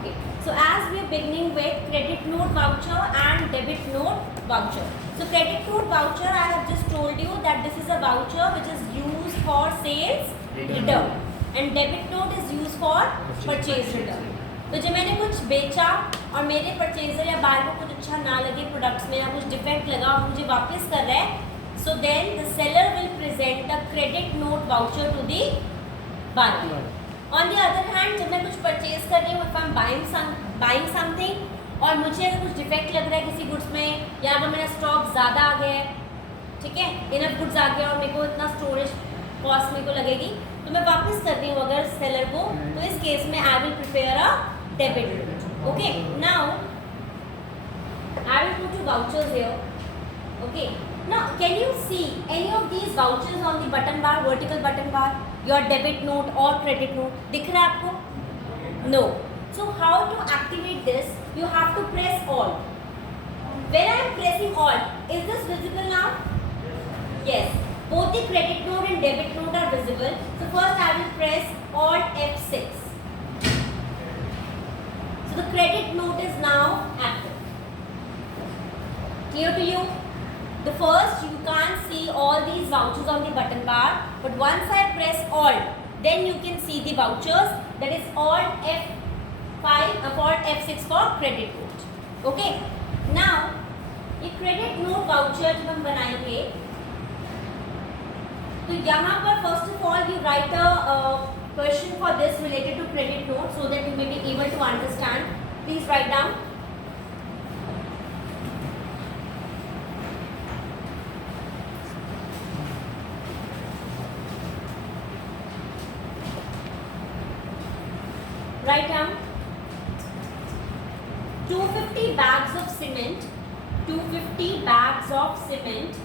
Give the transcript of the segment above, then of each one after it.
Okay, so as we are beginning with credit note voucher and debit note voucher. So credit note voucher, I have just told you that this is a voucher which is used for sales return and debit note is used for purchase return. तो जब मैंने कुछ बेचा और मेरे purchaser या बार को कुछ अच्छा ना लगे प्रोडक्ट्स में या कुछ डिफेक्ट लगा और मुझे वापस कर रहा है, so then the seller will present a credit note voucher to the buyer. On the other hand, जब मैं कुछ परचेज कर रही हूँ, if I'm buying something और मुझे अगर कुछ डिफेक्ट लग रहा है किसी गुड्स में या अगर मेरा स्टॉक ज़्यादा आ गया है, ठीक है, इनफ गुड्स आ गया और मेरे को इतना स्टोरेज कॉस्ट मेरे को लगेगी तो मैं वापस कर रही हूँ अगर सेलर को, तो इस केस में I will prepare a debit note. Okay, now I will put two vouchers here. Okay, now can you see any of these vouchers on the button bar, vertical button bar, your debit note or credit note? दिख रहा है आपको? No. So how to activate this? You have to press Alt. When I am pressing Alt, is this visible now? Yes. Both the credit note and debit note are visible. So first I will press Alt F6. So the credit note is now active. Clear to you? The first, you can't see all these vouchers on the button bar, but once I press Alt, then you can see the vouchers. That is Alt F5 or F6 for credit note. Okay. Now, ये credit note voucher जब हम बनाएंगे, तो यहाँ पर first of all you write a question for this related to credit note so that you may be able to understand. Please write down. Write down 250 bags of cement. 250 bags of cement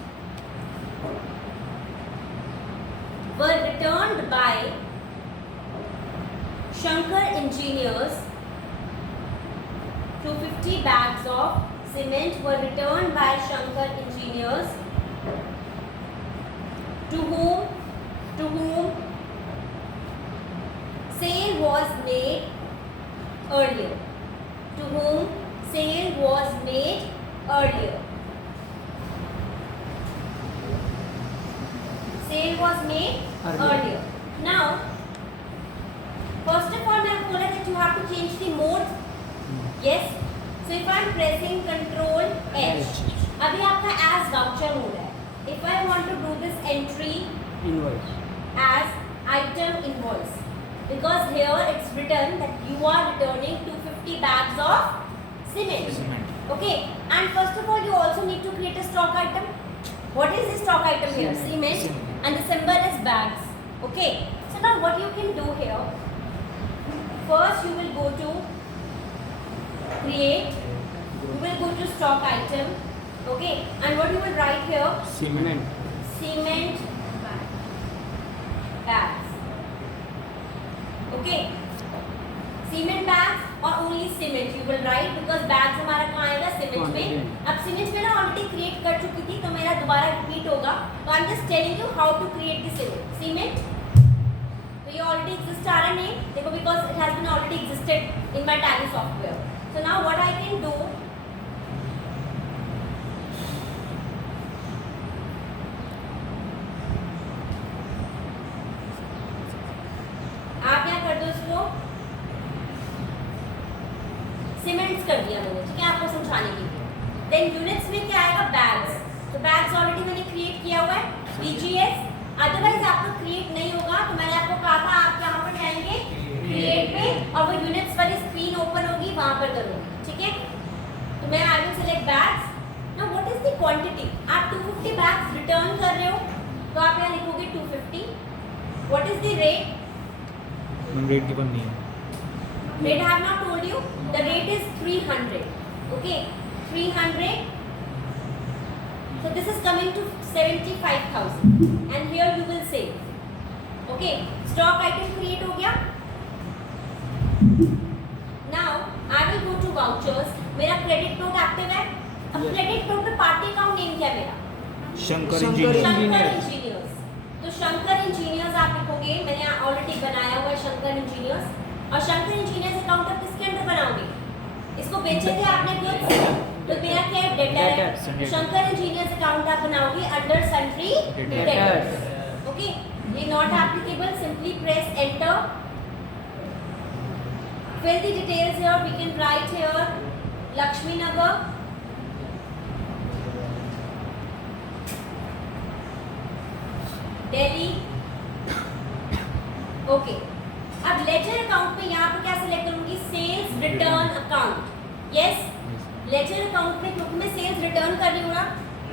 were returned by Shankar Engineers. 250 bags of cement were returned by Shankar Engineers. To whom sale was made earlier. To whom sale was made earlier. Sale was made earlier. Now, first of all, I have told that you have to change the mode. Yes. So if I am pressing Control H, अभी आपका as voucher mode है. If I want to do this entry invoice as item invoice, because here it's written that you are returning 250 bags of cement. Okay, and first of all you also need to create a stock item. What is the stock item here? Cement. And the symbol is bags. Okay, so now what you can do here, first you will go to create, you will go to stock item. Okay, and what you will write here? cement Cement bags. Okay, cement bags और only cement you will write because bags हमारा कहाँ आएगा cement में. अब cement में ना already create कर चुकी थी तो मेरा दोबारा रिपीट होगा, तो I am just telling you how to create the cement. तो ये ऑलरेडी एग्जिस्ट आ रहा है नहीं देखो because it has been already existed in my Tally software. So now what I can do, आप क्या कर दो इसको सीमेंट्स कर दिया मैंने, ठीक है, आपको समझाने के लिए. देन यूनिट्स में क्या आएगा? बैग्स. तो बैग्स ऑलरेडी मैंने क्रिएट किया हुआ है BGS. अदरवाइज आपका क्रिएट नहीं होगा तो मैंने आपको कहा था आप यहाँ पर जाएंगे क्रिएट पे और वो यूनिट्स वाली स्क्रीन ओपन होगी वहाँ पर करोगे, ठीक है. तो मैं I will select bags. Now what is the quantity? आप 250 बैग्स रिटर्न कर रहे हो तो आप यहाँ लिखोगे 250. What is the rate? Rate given नहीं है. Rate I have not told you. The rate is 300. Okay, 300. So this is coming to 75,000. And here you will save. Okay, stock item create हो गया. Now I will go to vouchers. मेरा credit note active है. अब credit note पे party account name क्या है मेरा? Shankar Shankar engineer. Engineers. तो शंकर इंजीनियर्स आप लिखोगे, मैंने ऑलरेडी बनाया हुआ है शंकर इंजीनियर्स. और शंकर इंजीनियर्स अकाउंट आप किसके अंडर बनाओगे? बेचे थे आपने गुड्स, तो मेरा क्या है, डेटर है। Debtor. शंकर इंजीनियर्स अकाउंट आप बनाओगे अंडर सन्ड्री डेटर्स। ओके, ये not applicable, simply press enter. Fill the details here. We can write here Lakshmi Nagar, Delhi. Okay. अब लेजर अकाउंट में यहाँ पर क्या सिलेक्ट करूंगी, sales return account. Yes, ledger account में क्योंकि मैं सेल्स रिटर्न कर रही हूँ ना,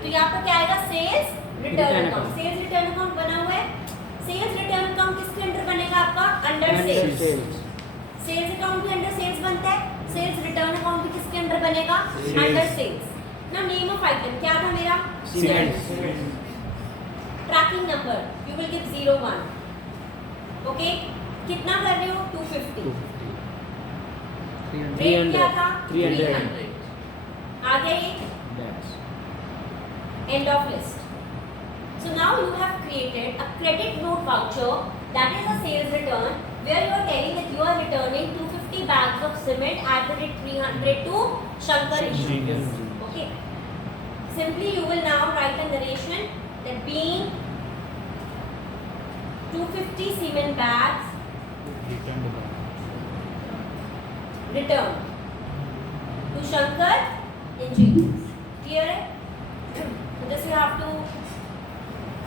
तो यहाँ पर क्या आएगा, sales return account. Sales return account बना हुआ है। सेल्स रिटर्न अकाउंट किसके अंडर बनेगा आपका, अंडर सेल्स। सेल्स अकाउंट भी अंडर सेल्स बनता है, सेल्स रिटर्न अकाउंट भी किसके अंडर बनेगा, under sales. Now name of item क्या था मेरा, cement. Tracking number you will give 01। Okay, कितना कर रहे हो, 250। रेट क्या था, 300। आगे and of list. So now you have created a credit note voucher, that is a sales return, where you are telling that you are returning 250 bags of cement at the rate 300 to Shankar Engineers. Okay. Simply you will now write a narration that being 250 cement bags returned to Shankar Engineers. Clear है? So just you have to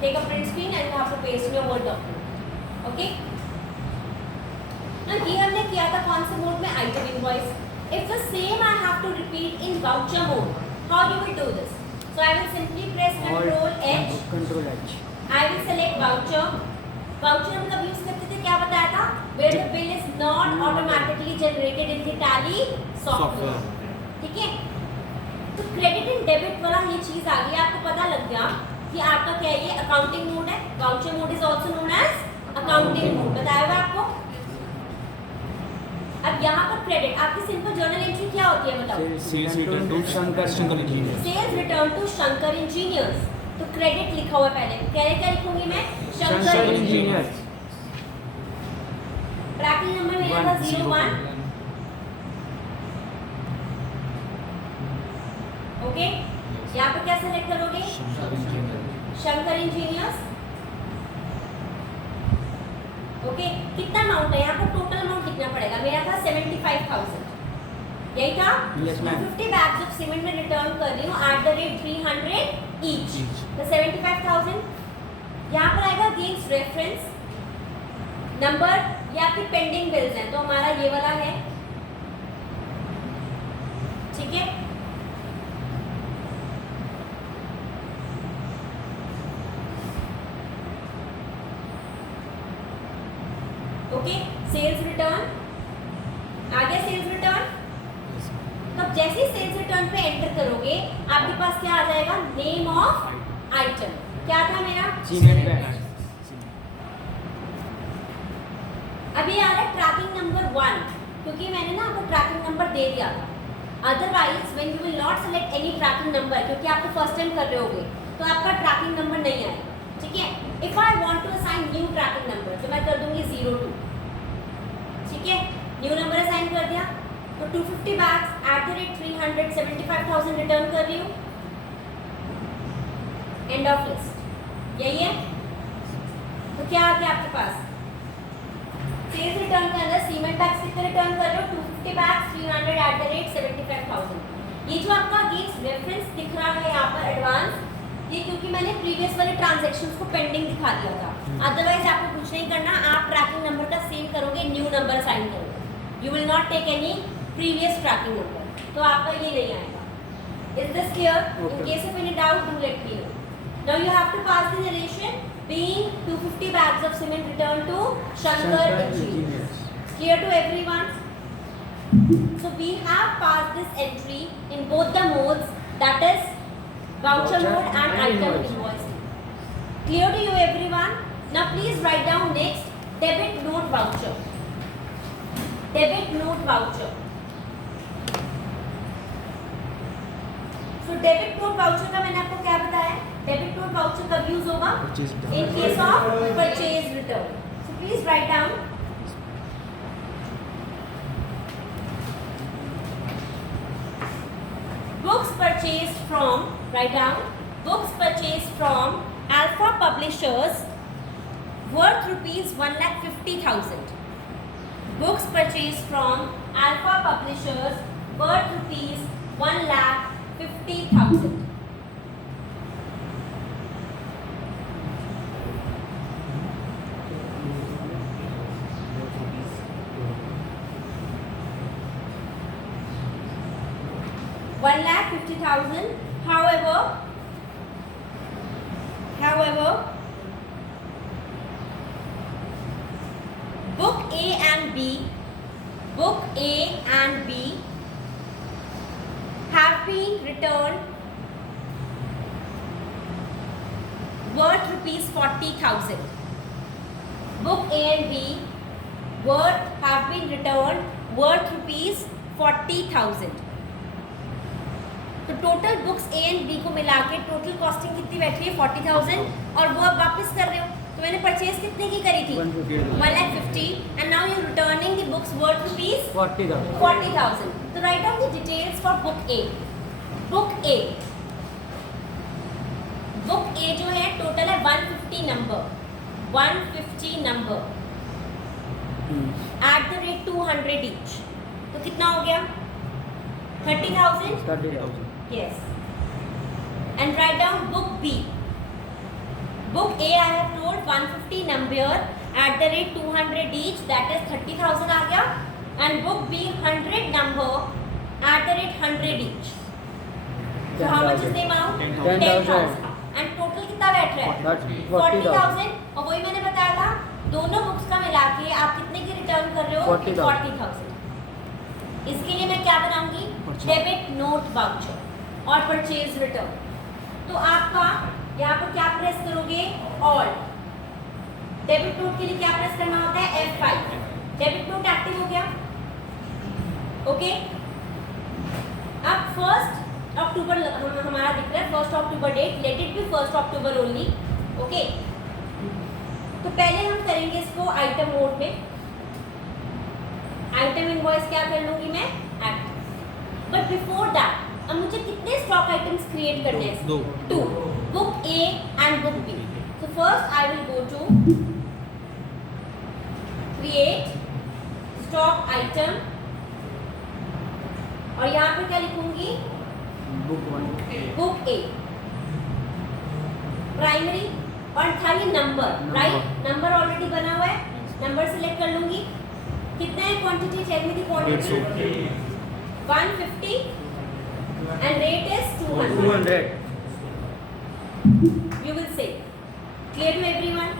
take a print screen and you have to paste in your Word document. Okay? Now ये हमने किया था कौन से mode में, item invoice. If the same I have to repeat in voucher mode, how you will do this? So I will simply press Control H. Control H. I will select voucher. Voucher हम कब use करते थे, क्या बताया था, where the bill is not automatically generated in the Tally software. ठीक है? तो क्रेडिट एंड डेबिट वाला ये चीज आ गई, आपको पता लग गया कि आपका क्या है, ये अकाउंटिंग मोड है। Voucher mode is also known as accounting mode, बताया हुआ आपको। अब यहाँ पर क्रेडिट आपकी सिंपल जर्नल एंट्री क्या होती है बताओ, Sales return to Shankar Engineers. Sales return to Shankar engineers. तो क्रेडिट लिखा हुआ है पहले, क्या लिखूंगी मैं, शंकर इंजीनियर्स। ट्रैकिंग नंबर मेरा था 01। ओके, यहाँ पर क्या सेलेक्ट करोगे, शंकर इंजीनियर्स। ओके, कितना अमाउंट है यहाँ पर, टोटल अमाउंट लिखना पड़ेगा। मेरा था 75,000, यही था। Yes, ma'am. 50 bags of cement में रिटर्न कर रही हूँ at the rate 300 each। तो 75,000 यहाँ पर आएगा अगेंस्ट रेफरेंस नंबर, ये आपकी पेंडिंग बिल्स हैं, तो हमारा ये वाला है, ठीक है। ओके, सेल्स रिटर्न आ गया, सेल्स रिटर्न। तो जैसे ही सेल्स रिटर्न पे एंटर करोगे आपके पास क्या आ जाएगा, नेम ऑफ आइटम। क्या था मेरा, Cement bag. अभी आ रहा है ट्रैकिंग नंबर 1, क्योंकि मैंने ना आपको ट्रैकिंग नंबर दे दिया था। Otherwise when you will not select any tracking number, क्योंकि आप तो फर्स्ट टाइम कर रहे होगे, तो आपका ट्रैकिंग नंबर नहीं आएगा, ठीक है। If I want to assign new tracking number, तो मैं कर दूंगी 02, ठीक है। न्यू नंबर असाइन कर दिया, तो 250 bags eight the rate 375,000 return कर रही हूँ। एंड ऑफ लिस्ट, यही है। तो क्या आ गया आपके पास, सेल्स रिटर्न के अंदर सीमेंट बैग्स कितने रिटर्न कर रहे हो, 250 बैग्स 300 एट द रेट 75,000। ये जो आपका अगेंस्ट रेफरेंस दिख रहा है यहाँ पर एडवांस, ये क्योंकि मैंने प्रीवियस वाले ट्रांजैक्शंस को पेंडिंग दिखा दिया था। अदरवाइज आपको कुछ नहीं करना, आप ट्रैकिंग नंबर का सेम करोगे, न्यू नंबर असाइन करोगे, you will not take any previous tracking number, तो आपका ये नहीं आएगा। Is this clear? In case of any doubt do let me know. Now you have to pass the narration being 250 bags of cement returned to Shankar Engineers. Clear to everyone? So we have passed this entry in both the modes, that is voucher mode and item invoicing. Clear to you everyone? Now please write down next debit note voucher. Debit note voucher. So debit note voucher का मैंने आपको क्या बताया? Debit note voucher कब use होगा, इन case of purchase return. So please write down purchased from, write down, books purchased from Alpha Publishers worth rupees 1,50,000. Books purchased from Alpha Publishers worth rupees 1,50,000. $1,50,000. However, book A and B have been returned worth rupees 40,000. Book A and B have been returned worth rupees 40,000. तो total books A and B को मिला के total costing कितनी बैठी है 40,000 और वो अब वापस कर रहे हो तो मैंने परचेज कितने की करी थी 1,50,000 and now you returning the books worth rupees 40,000. तो write down the details for book A. Book A जो है टोटल है 150 number at the rate 200 each. तो कितना हो गया 30,000. Yes. And write down book B. Book A I have told 150 number at the rate 200 each, that is 30,000 आ गया. And book B 100 number at the rate 100 each. So how much is the amount? 10,000. And total कितना बैठ रहा है 40,000. और वही मैंने बताया था दोनों बुक्स का मिला के आप कितने की रिटर्न कर रहे हो 40,000. इसके लिए मैं क्या बनाऊंगी डेबिट नोट वाउचर और परचेज रिटर्न. तो आपका यहाँ पर क्या प्रेस करोगे ऑल्ट. डेबिट नोट के लिए क्या प्रेस करना होता है F5. डेबिट नोट एक्टिव हो गया. ओके अब 1 अक्टूबर हमारा दिख रहा है 1 October date. Let it be 1 October only. Okay तो पहले हम करेंगे इसको आइटम मोड में. आइटम इनवॉइस क्या कर लूंगी मैं एक्टिव. बट बिफोर दैट अब मुझे कितने स्टॉक आइटम्स क्रिएट करने हैं 2. Book A and book B. So first I will go to create stock item और यहाँ पे क्या लिखूंगी बुक ए प्राइमरी और था ये नंबर राइट. नंबर ऑलरेडी बना हुआ है. नंबर सिलेक्ट कर लूंगी. कितना है quantity tell me the quantity 150 and rate is 200. You will say clear to everyone.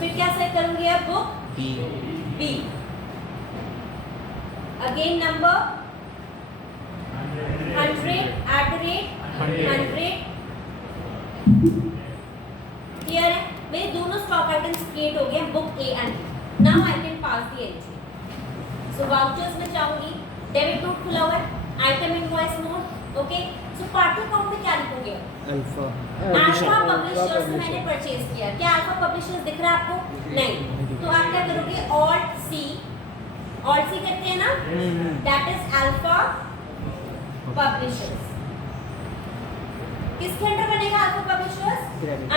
फिर क्या सेट करूंगी अब book B. Again number 100 at the rate 100. Clear है मेरे दोनों स्टॉक आइटम्स क्रिएट हो गए book A and B. Now I can pass the entry. So vouchers में चाहूंगी डेबिट नोट खुला हुआ है item invoice note. Okay so partner account में क्या लिखोगे अल्फा पब्लिशर्स से मैंने परचेज किया. क्या अल्फा पब्लिशर्स दिख रहा है आपको नहीं. तो आप क्या करोगे ऑल्ट सी करते हैं ना दैट इज अल्फा पब्लिशर्स. किसके अंडर बनेगा alpha publishers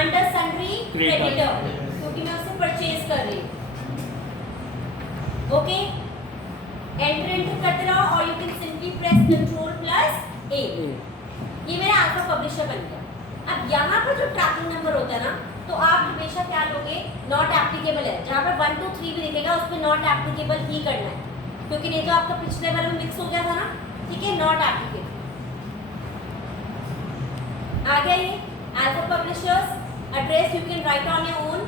under sundry creditor क्योंकि मैं उसे परचेज कर रही हूँ. ओके एंटर करते रहो और you can simply press Ctrl+A. ये मेरा अल्फा पब्लिशर बन गया. अब यहाँ पर जो ट्रैकिंग नंबर होता है ना तो आप हमेशा क्या लोगे नॉट एप्लीकेबल है. जहाँ पर 1 2 3 भी दिखेगा उस पर नॉट एप्लीकेबल ही करना है क्योंकि नहीं तो आपका पिछले बार में मिक्स हो गया था ना. ठीक है नॉट एप्लीकेबल आ गया. ये Alpha publishers address you can write on your own.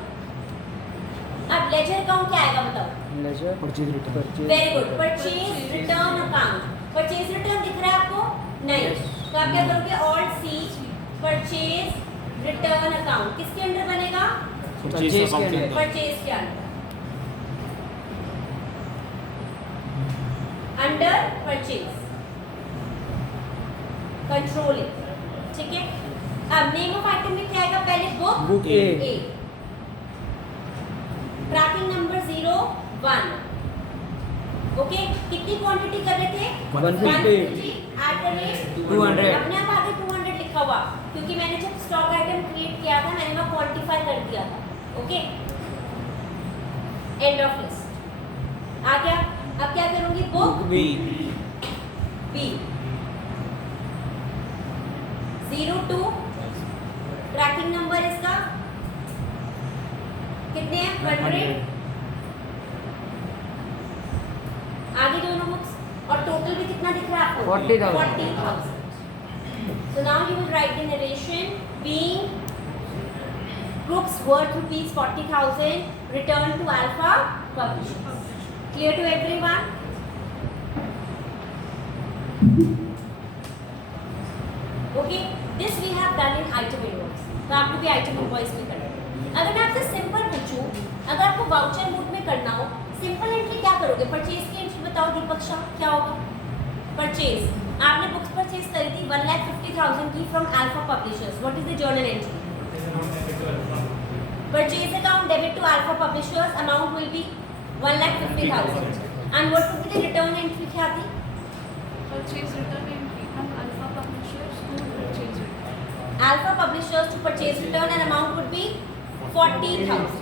अब लेजर अकाउंट क्या आएगा बताओ ledger purchase return. Very good purchase return account. Purchase return दिख रहा है आपको नहीं. तो आप क्या करोगे alt C purchase return account. किसके अंडर बनेगा परचेज के अंडर अंडर परचेज कंट्रोल. ठीक है अब नेम ऑफ आइटम में क्या आएगा पहले book A. Tracking number 01. Okay कितनी क्वांटिटी कर रहे थे 150 एट द रेट 200. अपने आप आगे 200 लिखा हुआ, क्योंकि मैंने जब स्टॉक आइटम क्रिएट किया था मैंने वहाँ क्वांटिफाई कर दिया था. ओके, एंड ऑफ लिस्ट आ गया. अब क्या करूंगी? Book B. B 02 tracking number इसका कितने हैं? 100. आगे दोनों बुक्स और टोटल भी कितना दिख रहा है आपको? 40,000. So now you will write the narration being books worth rupees 40,000 returned to Alpha Publishers. Clear to everyone? Okay, this we have done in item invoice. तो आपको भी item invoice में करना है. अगर मैं आपसे सिंपल पूछूं, अगर आपको वाउचर मोड में करना हो, सिंपल एंट्री क्या करोगे? परचेज की एंट्री बताओ दीपक शाह, क्या होगा? परचेज, आपने बुक्स परचेज करी थी 1,50,000 की from Alpha publishers. What is the journal entry? Purchase account debit to Alpha publishers, amount will be 1,50,000. And what would be the return entry? क्या थी? Purchase return entry from Alpha Publishers to purchase return. Alpha publishers to purchase return and amount would be 40,000.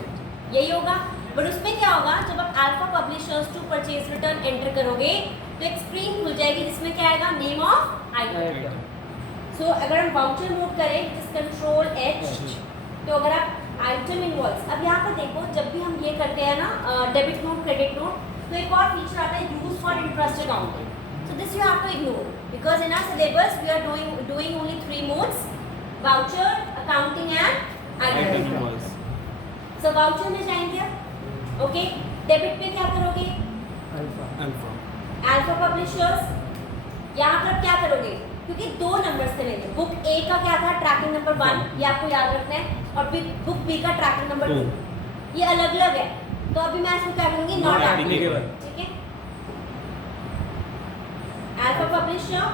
यही होगा. But उसमें क्या होगा? जब आप Alpha publishers to purchase return enter करोगे तो एक स्क्रीन खुल जाएगी जिसमें क्या आएगा? Name of item. सो अगर हम वाउचर मोड करें जिस कंट्रोल H, तो अगर आप आइटम इनवॉइस, अब यहाँ पर देखो जब भी हम ये करते हैं ना डेबिट नोट क्रेडिट नोट, तो एक और फीचर आता है use for interest accounting. So this you have to ignore because in our syllabus we are doing only 3 modes: voucher, accounting and item invoice. So voucher में जाएंगे. Okay, debit पे क्या करोगे? Alpha publishers. यहाँ पर क्या करोगे? क्योंकि 2 नंबर्स थे मेरे. बुक ए का क्या था? ट्रैकिंग नंबर 1, ये आपको याद रखना है, और बुक बी का ट्रैकिंग नंबर 2. ये अलग अलग है, तो अभी मैं इसको क्या करूँगी? Not applicable. ठीक है. अल्फा पब्लिशर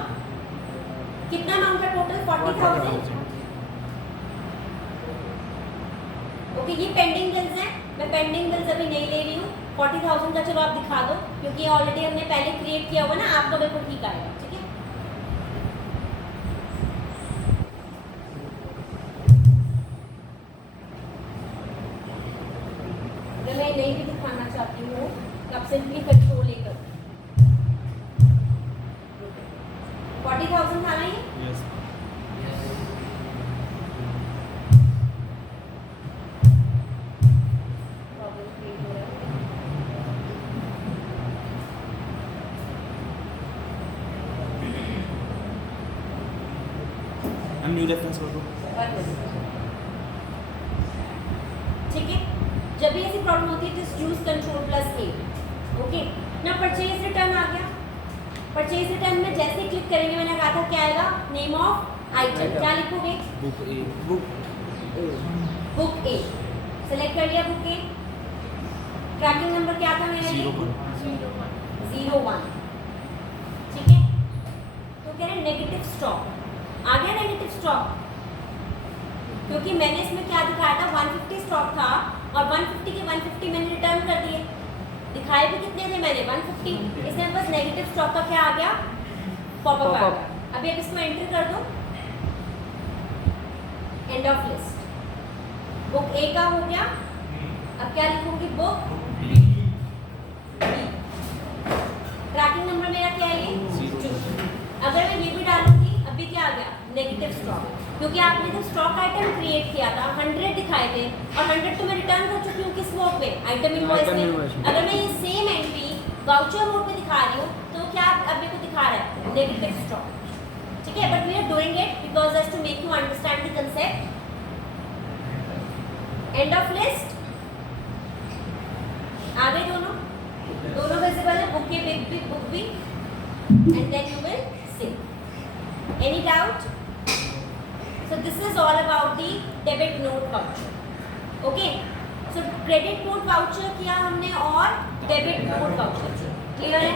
कितना अमाउंट है टोटल? 40,000. ओके, ये पेंडिंग बिल्स हैं. मैं पेंडिंग बिल्स अभी नहीं ले रही हूँ. 40,000 का चलो आप दिखा दो, क्योंकि ऑलरेडी हमने पहले क्रिएट किया हुआ ना, आपका बिल्कुल ठीक आएगा. ठीक है. अगर मैं नहीं भी दिखाना चाहती हूँ तो आप सिंपली कंट्रोल लेकर 40,000 था ना ये. न्यू रेफरेंस कर दो. ठीक है. जब भी ऐसी प्रॉब्लम होती है just use control +A. Okay, ना परचेज रिटर्न आ गया. परचेज रिटर्न में जैसे क्लिक करेंगे, मैंने कहा था क्या आएगा? Name of item. क्या लिखोगे? Book A. Book A. Select कर लिया बुक ए. ट्रैकिंग नंबर क्या था मेरा? 01. ठीक है. तो कह रहे हैं नेगेटिव स्टॉक. आ गया नेगेटिव स्टॉक, क्योंकि मैंने इसमें क्या दिखाया था? 150 स्टॉक था और 150 के 150 मैंने रिटर्न कर दिए. दिखाए भी कितने थे मैंने? 150. इसमें बस नेगेटिव स्टॉक का क्या आ गया? पॉपअप आ गया. अभी अब इसको एंटर कर दो. And of list. बुक ए का हो गया. अब क्या लिखूंगी? Book B. ट्रैकिंग नंबर मेरा क्या है? ये 2. अगर मैं ये भी डालूंगी, अभी क्या आ गया? नेगेटिव स्टॉक, क्योंकि आपने जब स्टॉक आइटम क्रिएट किया था 100 दिखाए थे और 100 तो मैं रिटर्न कर चुकी हूँ. किस मोड में? आइटम इनवॉइस में. अगर मैं ये सेम एंट्री वाउचर मोड में दिखा रही हूँ तो क्या अभी को दिखा रहा है? Negative stock. ठीक है. But we are doing it because just to make you understand the concept. End of list. आगे दोनों विजिबल है. Book A, book B, and then you will see. Any doubt? So this is all about the debit note voucher. Okay. So credit note voucher किया हमने और debit note voucher. Clear है?